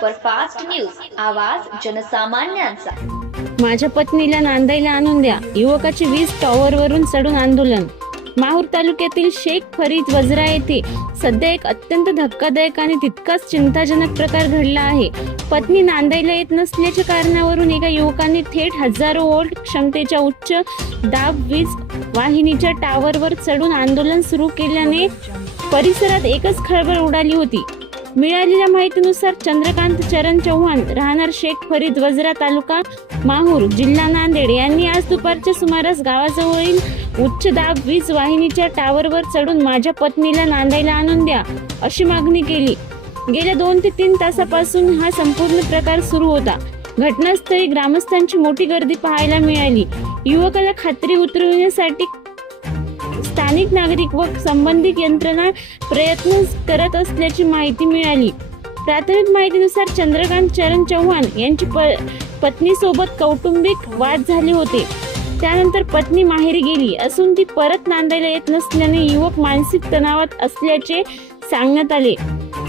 Superfast news, आवाज जनसामान्यांचा। माझ्या पत्नीला नांदायला आणून द्या, युवकाचे वीज टॉवरवरून चढून आंदोलन। माहूर तालुक्यातील शेख फरीद वजरा येथे सध्या एक अत्यंत धक्कादायक आणि तितकाच चिंताजनक प्रकार घडला आहे। पत्नी नांदायला येत नसल्याच्या कारणावरून एका युवकाने थेट हजारो वोल्ट क्षमतेच्या उच्च दाब वीज वाहिनीच्या टॉवरवर चढून आंदोलन सुरू केल्याने परिसरात एकच खळबळ उडाली होती। मिळालेल्या माहितीनुसार चंद्रकांत चरण चव्हाण, राहणार शेख फरीद वजरा, तालुका माहूर, जिल्हा नांदेड यांनी आज दुपारच्या सुमारास गावाजवळील उच्च दाब वीज वाहिनीच्या टॉवरवर चढून माझ्या पत्नीला नांदायला आणून द्या अशी मागणी केली। गेल्या 2 ते 3 तासापासून हा संपूर्ण प्रकार सुरू होता। घटनास्थळी ग्रामस्थांची मोठी गर्दी पाहायला मिळाली। युवकाला खात्री उतरवण्यासाठी स्थानिक नागरिक व संबंधित यंत्रणा प्रयत्न करत असल्याची माहिती मिळाली। प्राथमिक माहितीनुसार चंद्रकांत चरण चव्हाण यांची पत्नीसोबत कौटुंबिक वाद झाले होते। त्यानंतर पत्नी माहेरी गेली असून ती परत नांदायला येत नसल्याने युवक मानसिक तणावात असल्याचे सांगण्यात आले।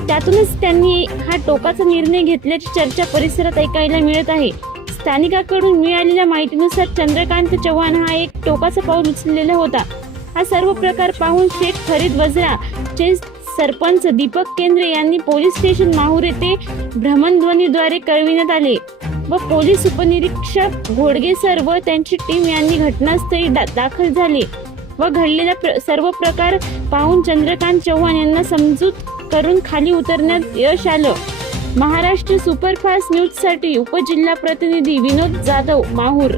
त्यातूनच त्यांनी हा टोकाचा निर्णय घेतल्याची चर्चा परिसरात ऐकायला मिळत आहे। स्थानिकांकडून मिळालेल्या माहितीनुसार चंद्रकांत चव्हाण हा एक टोकाचा पाऊल उचललेला होता। हा सर्व प्रकार पाहून शेख फरीद वजरा चे सरपंच दीपक केंद्रे यांनी पोलीस स्टेशन माहूर येथे भ्रमणध्वनीद्वारे कळविण्यात आले व पोलीस उपनिरीक्षक घोडगे सर व त्यांची टीम यांनी घटनास्थळी दाखल झाले व घडलेला सर्व प्रकार पाहून चंद्रकांत चव्हाण यांना समजूत करून खाली उतरण्यात यश आलं। महाराष्ट्र सुपरफास्ट न्यूज साठी उपजिल्हा प्रतिनिधी विनोद जाधव, माहूर।